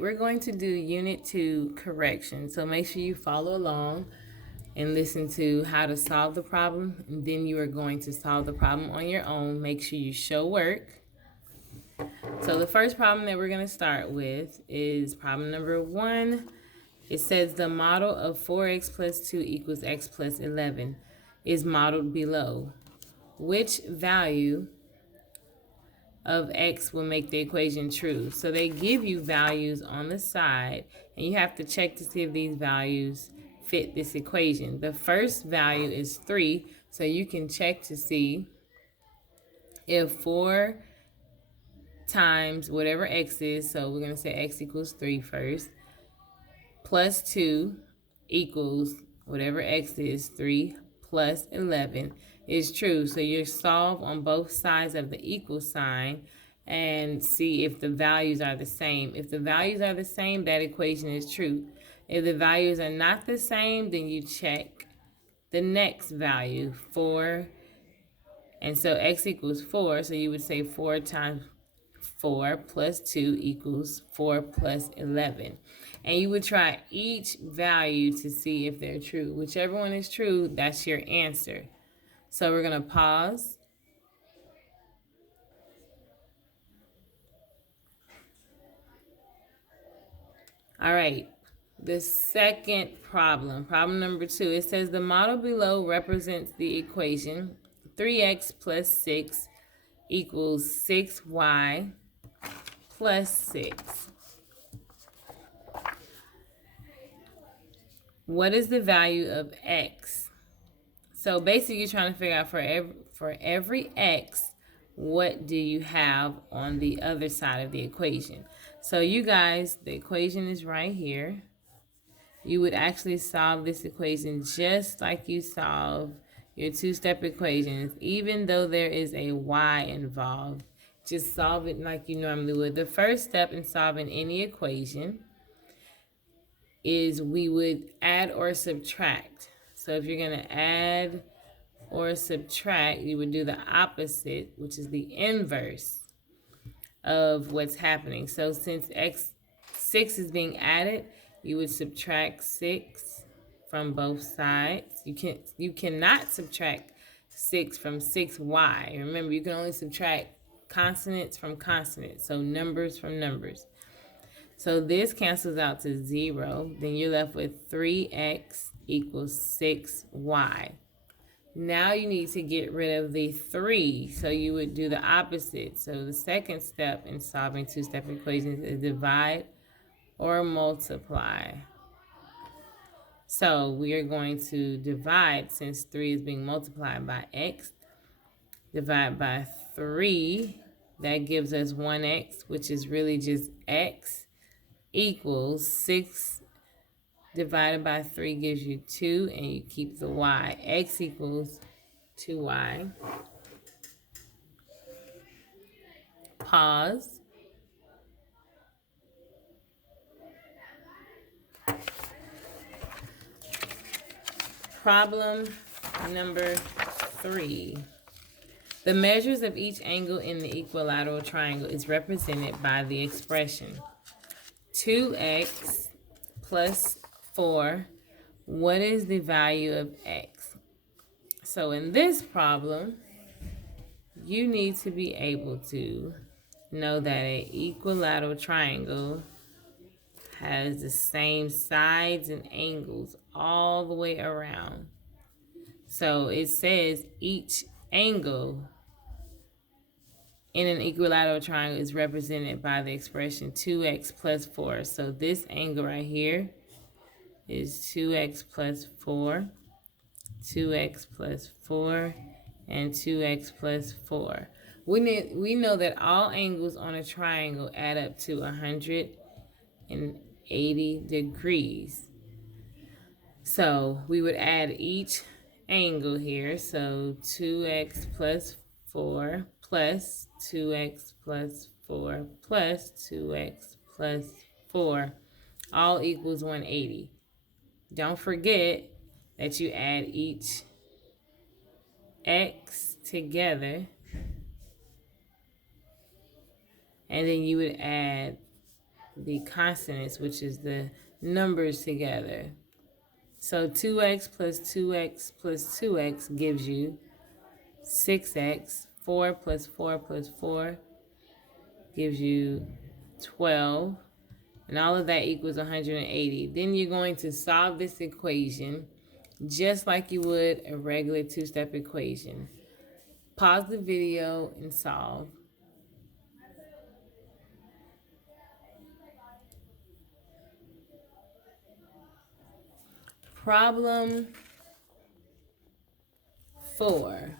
we're going to do Unit 2 correction. So make sure you follow along and listen to how to solve the problem. And then you are going to solve the problem on your own. Make sure you show work. So the first problem that we're going to start with is problem number 1. It says the model of 4x plus 2 equals x plus 11 is modeled below. Which value of x will make the equation true? So they give you values on the side, and you have to check to see if these values fit this equation. The first value is 3, so you can check to see if 4 times whatever x is, so we're going to say x equals 3 first, plus 2 equals whatever x is, 3 plus 11, is true. So you solve on both sides of the equal sign and see if the values are the same. If the values are the same, that equation is true. If the values are not the same, then you check the next value, 4. And so x equals 4, so you would say 4 times 4 plus 2 equals 4 plus 11. And you would try each value to see if they're true. Whichever one is true, that's your answer. So we're going to pause. All right. The second problem, problem number 2, it says the model below represents the equation 3x plus 6 equals 6y plus 6. What is the value of x? So basically you're trying to figure out for every x, what do you have on the other side of the equation? So you guys, the equation is right here. You would actually solve this equation just like you solve your two-step equations, even though there is a y involved. Just solve it like you normally would. The first step in solving any equation is we would add or subtract. So if you're going to add or subtract, you would do the opposite, which is the inverse of what's happening. So since 6 is being added, you would subtract 6 from both sides. You cannot subtract 6 from 6y. Remember, you can only subtract consonants from consonants, so numbers from numbers. So this cancels out to 0. Then you're left with 3x equals 6y. Now you need to get rid of the 3, so you would do the opposite. So the second step in solving two-step equations is divide or multiply. So we are going to divide, since 3 is being multiplied by x. Divide by 3, that gives us 1x, which is really just x, equals 6 divided by 3 gives you 2, and you keep the y. X equals 2y. Pause. Problem number 3. The measures of each angle in the equilateral triangle is represented by the expression 2x plus 4. What is the value of x? So in this problem, you need to be able to know that an equilateral triangle has the same sides and angles all the way around. So it says each angle in an equilateral triangle is represented by the expression 2x plus 4. So this angle right here is 2x plus 4, 2x plus 4, and 2x plus 4. We know that all angles on a triangle add up to 180 degrees. So we would add each angle here. So 2x plus 4 plus 2x plus 4 plus 2x plus 4 all equals 180. Don't forget that you add each x together, and then you would add the consonants, which is the numbers together. So 2x plus 2x plus 2x gives you 6x. 4 plus 4 plus 4 gives you 12. And all of that equals 180. Then you're going to solve this equation just like you would a regular two-step equation. Pause the video and solve. Problem 4.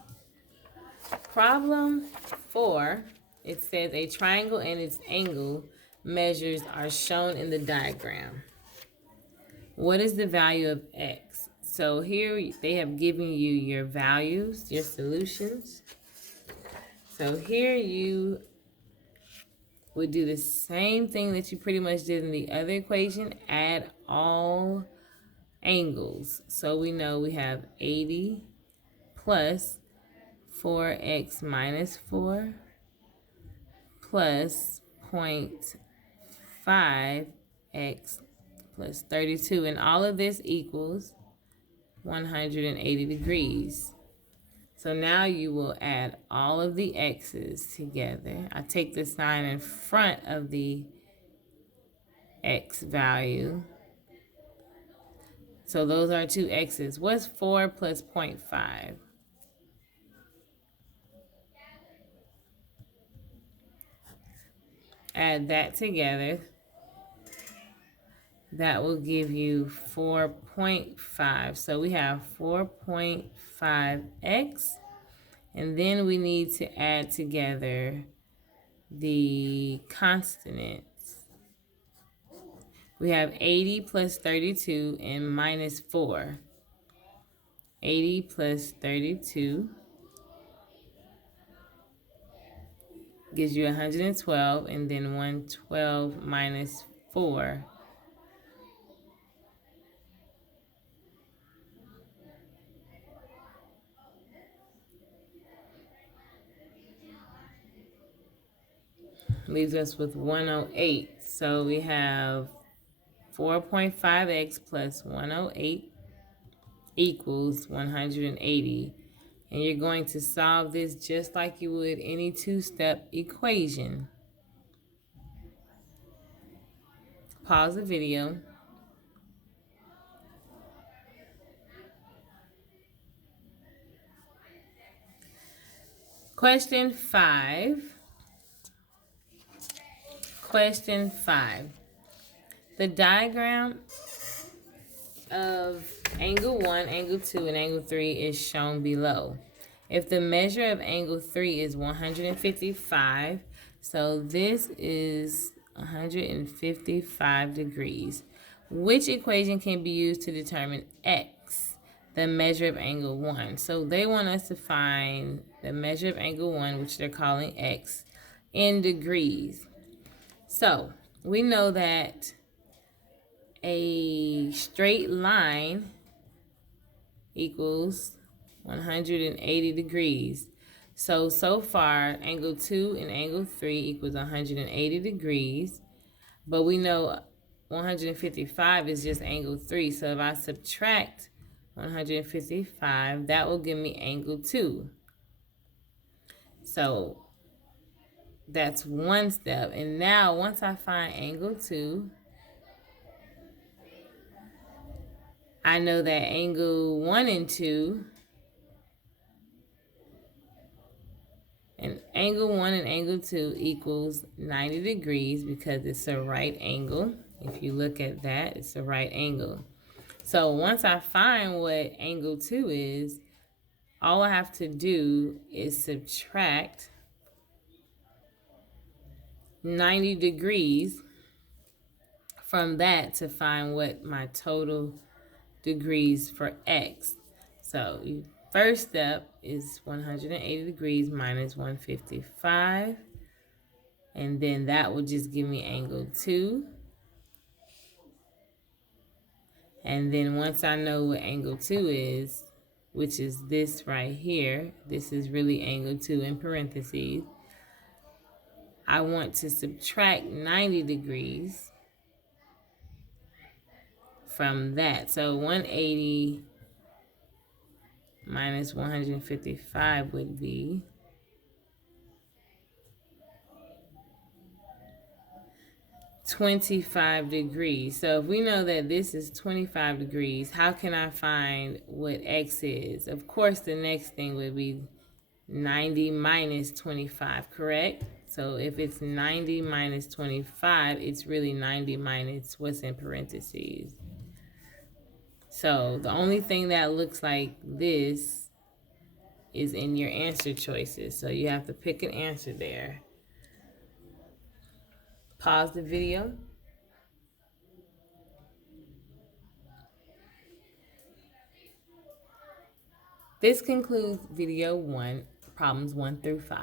Problem 4, it says a triangle and its angle measures are shown in the diagram. What is the value of x? So here they have given you your values, your solutions. So here you would do the same thing that you pretty much did in the other equation, add all angles. So we know we have 80 plus 4x minus 4 plus 0.5x plus 32. And all of this equals 180 degrees. So now you will add all of the x's together. I take the sign in front of the x value. So those are two x's. What's 4 plus 0.5? Add that together. That will give you 4.5. So we have 4.5x. And then we need to add together the consonants. We have 80 plus 32 and minus 4. 80 plus 32 gives you 112, and then 112 minus 4 leaves us with 108. So we have 4.5x plus 108 equals 180. And you're going to solve this just like you would any two-step equation. Pause the video. Question 5. Question 5. The diagram of angle 1, angle 2, and angle 3 is shown below. If the measure of angle 3 is 155, so this is 155 degrees, which equation can be used to determine x, the measure of angle 1? So they want us to find the measure of angle 1, which they're calling x, in degrees. So we know that a straight line equals 180 degrees. So far, angle 2 and angle 3 equals 180 degrees. But we know 155 is just angle 3. So if I subtract 155, that will give me angle 2. So that's one step. And now once I find angle 2, I know that angle 1 and 2, and angle 1 and angle 2 equals 90 degrees because it's a right angle. If you look at that, it's a right angle. So once I find what angle 2 is, all I have to do is subtract 90 degrees from that to find what my total degrees for x. So first step is 180 degrees minus 155, and then that will just give me angle 2. And then once I know what angle 2 is, which is this right here, this is really angle 2 in parentheses, I want to subtract 90 degrees from that. So 180 minus 155 would be 25 degrees. So if we know that this is 25 degrees, how can I find what x is? Of course, the next thing would be 90 minus 25, correct? So if it's 90 minus 25, it's really 90 minus what's in parentheses. So the only thing that looks like this is in your answer choices. So you have to pick an answer there. Pause the video. This concludes video 1, problems 1 through 5.